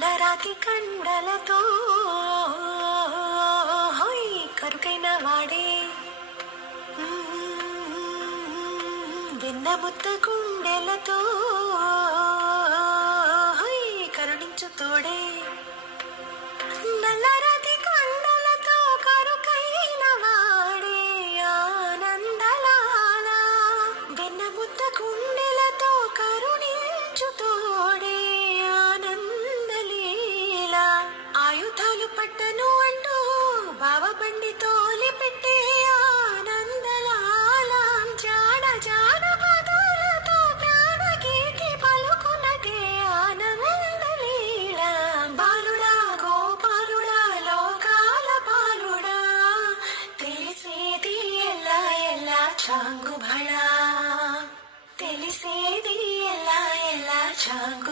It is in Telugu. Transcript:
లరాతి కండలతో హోయ్ కరుకైన వాడే వెన్న ముద్ద గుండెలతో హోయ్ కరుణించు తోడే నల్లరాతి కండలతో కరుకైన వాడే ఆనందలాల వెన్న ముద్ద గుండెలతో కరుణించు తోడే ఆనందలీల ఆయుధాలు పట్టను అంటూ బావబండి తోలి పెట్టే ఆనందలాల జాడ జాడ పదాలతో ప్రాణగీతి పలుకునదే ఆనందలీల బాలుడా గోపాలుడా లోకాల బాలుడా తెలిసేది ఎలా ఎలా చాంగు భళా తెలిసేది ఎలా ఎలా చాంగు